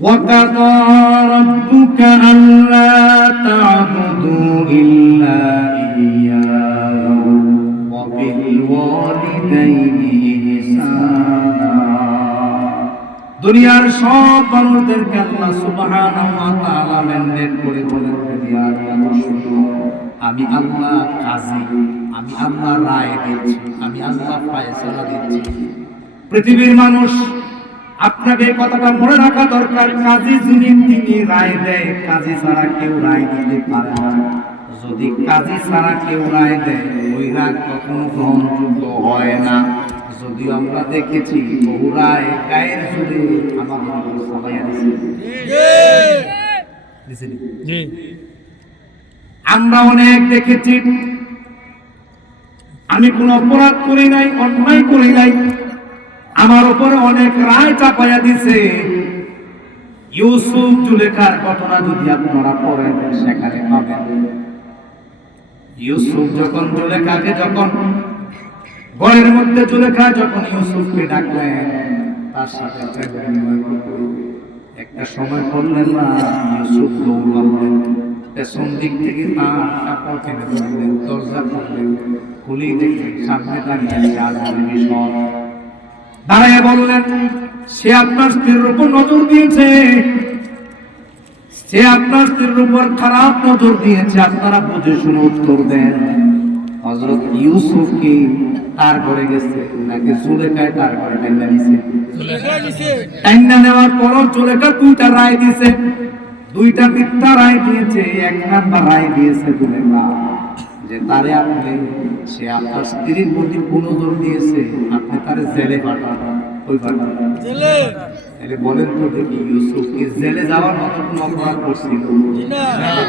وقضى ربك ألا تعبدوا إلا إياه وبالوالدين إحسانا দুনিয়ার সব মানুষদেরকে আল্লাহ সুবহানাহু ওয়া তাআলা ম্যান্ডেট করে বলেন দুনিয়ার মানুষ আমি আল্লাহ কাজী, আমি আল্লাহ রায় দিচ্ছি, আমি আল্লাহ ফয়সালা দিচ্ছি। পৃথিবীর মানুষ আপনাকে এই কথাটা মনে রাখা দরকার, কাজী যিনি তিনি রায় দেয়, কাজী ছাড়া কেউ রায় দিতে পারে না। যদি কাজী ছাড়া কেউ রায় দেয় ওই রায় কখনো গ্রহণযোগ্য হয় না। যদিও আমরা দেখেছি বহু রায় গায়ের জোরে আমাদের উপর চাপাইয়া দিয়েছে। আমরা অনেক দেখেছি, আমি কোনো অপরাধ করি নাই, অন্যায় করি নাই, আমার উপরে অনেক রায় চাপাইয়া দিছে। ইউসুফ জুলেখার ঘটনা যদি আপনারা পড়েন সেখানে পাবেন, ইউসুফ যখন জুলেখাকে যখন ঘরের মধ্যে জুলেখা যখন ইউসুফকে ডাকলেন তার সাথে একটা সময় করলেন না, ইউসুফ দৌড়ালেন পেছন দিক থেকে তার কাপড় টেনে ধরলেন, দরজা খুললেন, খুলেই দেখলেন সামনে দাঁড়িয়ে আছে আজমের মিশন। দাঁড়াইয়া বললেন সে আপনার স্ত্রীর উপর নজর দিয়েছে, সে আপনার স্ত্রীর উপর খারাপ নজর দিয়েছে, আপনারা বুঝে শুনে উত্তর দেন। হযরত ইউসুফ কি তার ঘরে গেছে নাকি জুলেখায় তার ঘরে টাইনা দিয়েছে? টাইনা নেওয়ার পর জুলেখা দুইটা রায় দিয়েছে, দুইটা মিথ্যা রায় দিয়েছে। এক নাম্বার রায় দিয়েছে জুলেখা যে তারে আপনি, সে আপনার স্ত্রীর প্রতি নজর দিয়েছে, আপনি তারে জেলে পাঠান। ওই পাঠান জেলে। তাহলে বলেন তো দেখি ইউসুফ কি জেলে যাওয়ার মতো কোনো অপরাধ করছিল?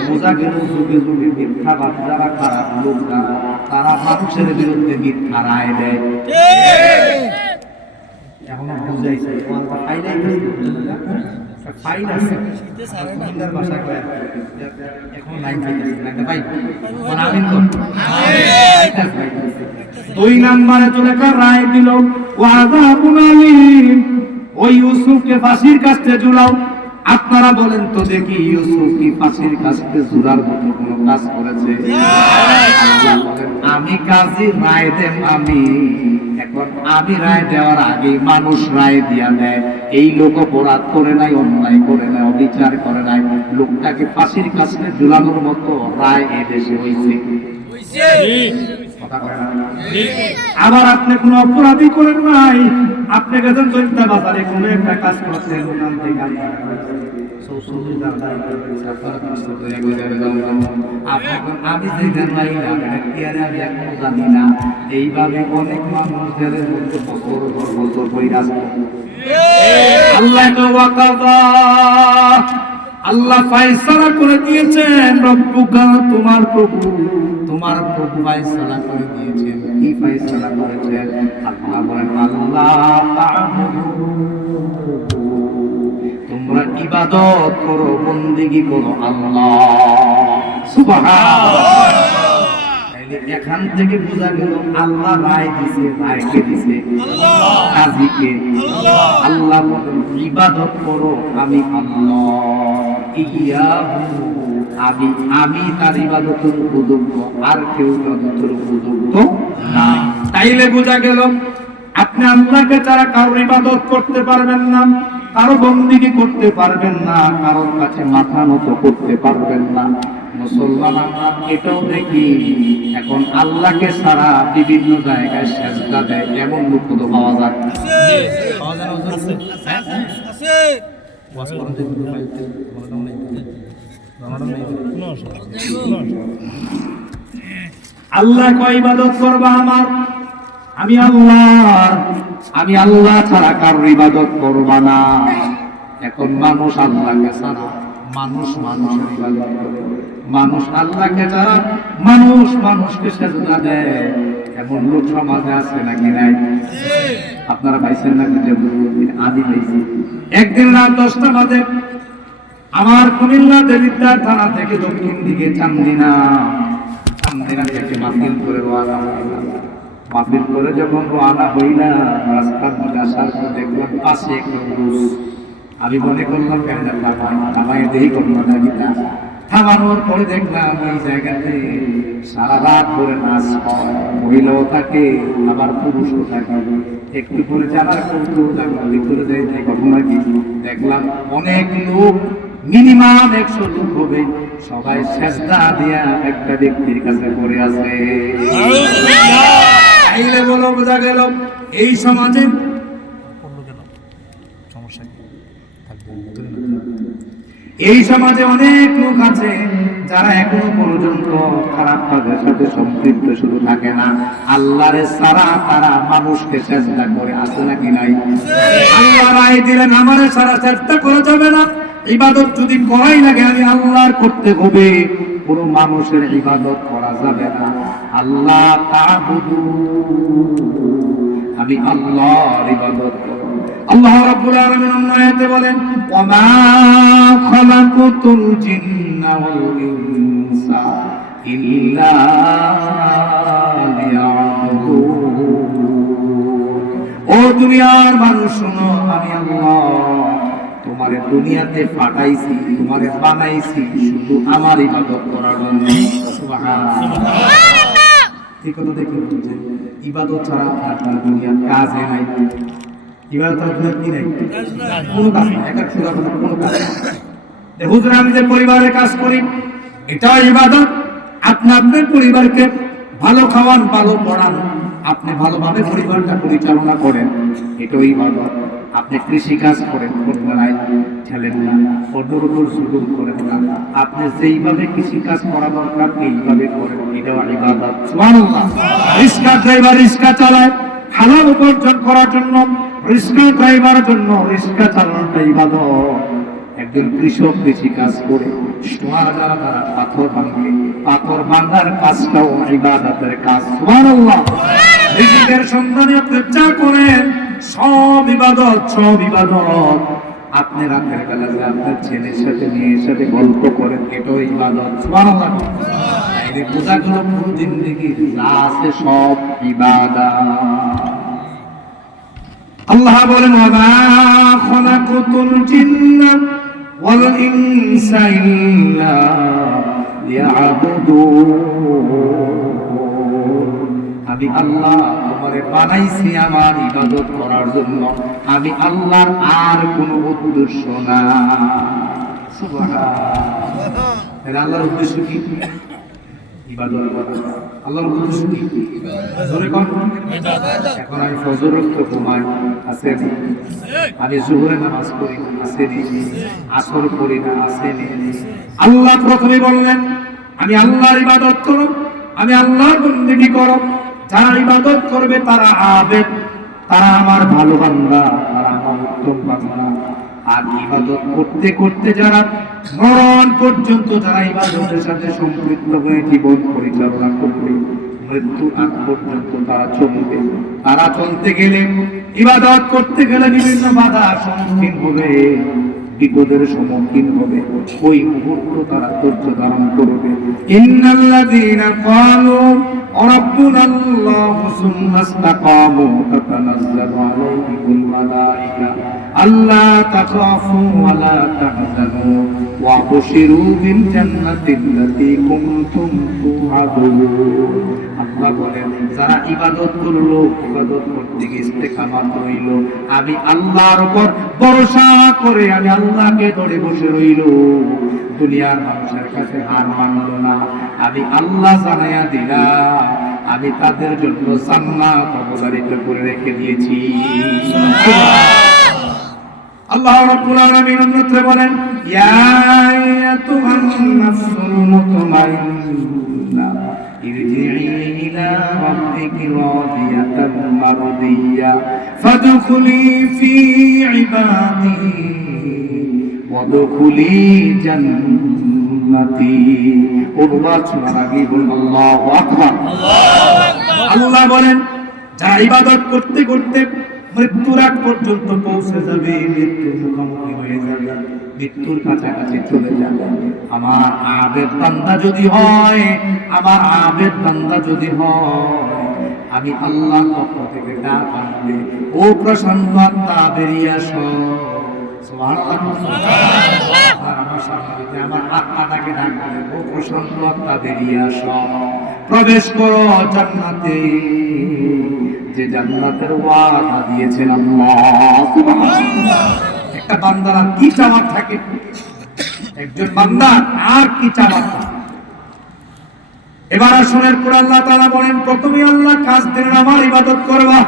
বোঝা গেল যুগে যুগে মিথ্যাবাদ যারা খারাপ লোক তারা মানুষের বিরুদ্ধে মিথ্যা রায় দেয়। এখন বুঝাইছে ফাইল আছে ভাষা কয় এখন লাইন চাইতেছে একটা ফাইল মানে আমিন তো দুই নম্বরে জুলেখা রায় দিল ওয়াযাবুন আলীম, ওই ইউসুফকে ফাঁসির কাস্তে ঝুলাও। আপনারা বলেন তো দেখি ইউসুফ কি ফাঁসির কাস্তে ঝুলার মতো কোনো কাজ করেছে? আমি কাজী রায় দেন, আমি এখন আমি রায় দেওয়ার আগে মানুষ রায় দিয়া দেয়। এই লোক অপরাধ করে নাই, অন্যায় করে নাই, অবিচার করে নাই, লোকটাকে ফাঁসির কাস্তে ঝুলানোর মতো রায় এদেশে হয়েছে। আবার আপনি কোন অপরাধী করেন নাই, আপনি গেছেন জয়িতা বাজারে কোনো একটা কাজ করছেন, ওখান থেকে আমি যে জানাই না আমি জানি না, এইভাবে অনেক মানুষ জেলের মধ্যে বছর বছর বই আসবে। আল্লাহ ফায়সালা করে দিয়েছেন, রব্বুকা তোমার প্রভু, তোমার প্রভু ফায়সালা করে দিয়েছেন। কি ফায়সালা করেছেন? আল্লাহ বলেন আল্লাহ তোমরা ইবাদত করো, বন্দেগী করো আল্লাহ। সুবহানাল্লাহ। এখান থেকে বোঝা গেল আল্লাহ রায় দিছে, রায়কে দিছে আল্লাহ, কাজীকে আল্লাহ বলেন ইবাদত করো আমি আল্লাহ, ইয়াহু আমি তার ইবাদতের উপযুক্ত, আর কেউ ইবাদতের উপযুক্ত না। তাইলে বোঝা গেল আপনি আল্লাহকে ছাড়া কারোর ইবাদত করতে পারবেন না, কারো বন্দেগী করতে পারবেন না, কারোর কাছে মাথা নত করতে পারবেন না। মুসলমান আমরা এটাও দেখি এখন আল্লাহকে ছাড়া বিভিন্ন জায়গায় সেজদা দেয়, এমন লোক তো পাওয়া যায়। আল্লাহ কয় ইবাদত করবা আমার, আমি আল্লাহ ছাড়া কারোর ইবাদত করবা না। এখন মানুষ আল্লাহকে ছাড়া মানুষের ইবাদত করে, মানুষ আল্লাহকে ছাড়া মানুষকে সেজদা দেয়, এমন লোক সমাজে আছে নাকি নাই? আপনারা পাইছেন নাকি? যে আদি পাইছি। একদিন রাত 10টা বাজে আমার কুমিল্লা দেবিদ্বার থানা থেকে দক্ষিণ দিকে চান্দিনা থেকে মাহফিল করে রওনা হইলাম। মাহফিল করে যখন রওনা হইলাম রাস্তার মধ্যে আসার পর দেখলাম পাশে একটা আমি মনে করলাম থামাই দেই ঘটনাটা কিনা। থামানোর পরে দেখলাম ওই জায়গাতে সারা রাত ধরে নাচ হয়, মহিলাও থাকে আবার পুরুষও থাকে। একটু পরে জানার কৌতুক জানলাম, ভিতরে যাই ঘটনা কি দেখলাম, অনেক লোক মিনিমাম 100 লোক হবে, সবাই সেজদা দিয়া একটা ব্যক্তির কাছে পড়ে আছে। তাইলে বলো বোঝা গেল এই সমাজে এই সমাজে অনেক লোক আছে যারা এখনো পর্যন্ত খারাপ কাজের সাথে সম্পৃক্ত শুধু থাকে না, আল্লাহরে ছাড়া তারা মানুষকে চেষ্টা করে, আছে নাকি নাই? আল্লাহ রায় দিলেন আমারে ছাড়া চেষ্টা করা যাবে না, ইবাদত যদি করাই লাগে আমি আল্লাহর করতে হবে, কোনো মানুষের ইবাদত করা যাবে না। আল্লাহ তা'বুদু, আমি আল্লাহর ইবাদত করব। আল্লাহ রাব্বুল আলামিন অন্য আয়াতে বলেন ওয়া মা খালাকুতুল জিন্না ওয়াল ইনসা ইল্লা লিয়াবুদুন। ও দুনিয়ার মানুষ শোনো, আমি আল্লাহ তোমারে দুনিয়াতে পাঠাইছি, তোমারে বানাইছি শুধু আমার ইবাদত করার জন্য। সুবহানাল্লাহ। ঠিক কথা দেখি যে ইবাদত ছাড়া আপনার দুনিয়ার কাজে নাই। ইবাদত আপনার কি নাই? কোনো কাজ নাই, একটা সুরা কোনো কাজ নাই। হুজুর আমি যে পরিবারের কাজ করি এটাও ইবাদত। আপনি আপনার পরিবারকে ভালো খাওয়ান, ভালো পড়ান, আপনি ভালোভাবে পরিবারটা পরিচালনা করেন, এটাও ইবাদত। আপনি কৃষি কাজ করেন, নাই ঠেলেন না, অন্যর উপর জুলুম করেন না, আপনি যেইভাবে কৃষি কাজ করা দরকার এইভাবে করেন, এটাও ইবাদত। সুবহানাল্লাহ। রিক্সা ড্রাইভার রিক্সা চালায় হালাল উপার্জন করার জন্য, রিক্সা ড্রাইভারের জন্য রিক্সা চালানোটা ইবাদত। একজন কৃষক কৃষি কাজ করে সোনা যারা তারা পাথর ভাঙে, পাথর ভাঙার কাজটাও ইবাদতের কাজ। সুবহানাল্লাহ। রিজিকের সন্ধানে আপনি যা করেন সব ইবাদত, সব ইবাদত। আপনি রাতের বেলা যে আপনার ছেলের সাথে মেয়ের সাথে গল্প করেন, এটাও ইবাদত। সুবহানাল্লাহ। এই বোঝাগুলো পুরো জিন্দেগি যা আছে সব ইবাদত। আল্লাহ বলেন ওয়া মা খালাকুতুল জিন্না ওয়াল ইনসা ইল্লা লিয়াবুদুন। আমি আল্লাহ তোমারে বানাইছি আমার ইবাদত করার জন্য, আমি আল্লাহর আর কোনো উদ্দেশ্য না। সুবহানাল্লাহ। আল্লাহর উদ্দেশ্য কি? ইবাদত করা। আল্লাহর উদ্দেশ্য কি? জোরে কোন ইবাদত। এখন আমি ফজর রক্ত ঘুমাই, আছে নি? আমি জোহরে নামাজ পড়ি, আছে নি? আসর পড়ি না, আছে নি? আল্লাহ প্রথমে বললেন আমি আল্লাহর ইবাদত করো, আমি আল্লাহর বন্দেগী করো। যারা ইবাদত করবে তারা আবেদ, তারা আমার ভালো বান্দা, তারা আমার উত্তম বান্দা। আর ইবাদত করতে করতে যারা মরণ পর্যন্ত যারা ইবাদতের সাথে সম্পৃক্ত হয়ে জীবন পরিচালনা করবে, মৃত্যু আগ পর্যন্ত তারা চলবে। তারা চলতে গেলে, ইবাদত করতে গেলে বিভিন্ন বাধার সম্মুখীন হবে, বিপদের সম্মুখীন হবে, ওই মুহূর্ত তারা ধৈর্য ধারণ করবে। ইন্নাল্লাযীনা ক্বালু রাব্বুনা আল্লাহু সুম্মা ইসতাকামু তাতানাজ্জালু আলাইহিমুল মালায়েকা আল্লা তাখাফু ওয়া লা তাহজানু ওয়া আবশিরু বিল জান্নাতিল্লাতী কুনতুম তুআদুন। আল্লাহ বলেন যারা ইবাদত করলো, ইবাদত করতে গিয়ে ইস্তেকামাত রইল, আমি আল্লাহর উপর ভরসা করে আমি আল্লাহকে ধরে বসে রইল, দুনিয়ার মানুষের কাছে হার মানলো না, আমি আল্লাহ জানাইয়া দিলাম আমি তাদের জন্য জান্নাত অবধারিত করে রেখে দিয়েছি। আল্লাহ রাব্বুল আলামিন অন্যত্র বলেন ইয়া আইয়াতুহান নাফসুল মুতমাইন্না ইরজিই ইলা রাব্বিকি রাদিয়াতান মারদিয়া ফাদখুলি ফি ইবাদি ওয়াদখুলি জান্নাতি। ওবার শোনার আগে বলুন আল্লাহু আকবার। আল্লাহ বলেন যারা ইবাদত করতে করতে মৃত্যুর আগ পর্যন্ত পৌঁছে যাবে, মৃত্যুর মুখোমুখি হয়ে যাবে, মৃত্যুর কাছাকাছি চলে যাবে, আমার আবেদ বান্দা যদি হয়, আমার আবেদ বান্দা যদি হয়, আমি আল্লাহর পক্ষ থেকে ডাক আসবে, ও প্রসন্ন আত্মা বেরিয়ে আসো। আর আমার সামনে যদি আমার আত্মাটাকে ডাক দেবে, ও প্রশান্ত আত্মা বেরিয়ে আসো, প্রবেশ করো জান্নাতে, যে জান্নাতের ওয়াদা দিয়েছেন আল্লাহ। একটা বান্দার আর কি চাওয়ার থাকে, একজন বান্দার আর কি চাওয়ার থাকে? এবার আসুন, এরপর আল্লাহ তাআলা বলেন, প্রথমে আল্লাহ কাজ দিলেন আমার ইবাদত করবা।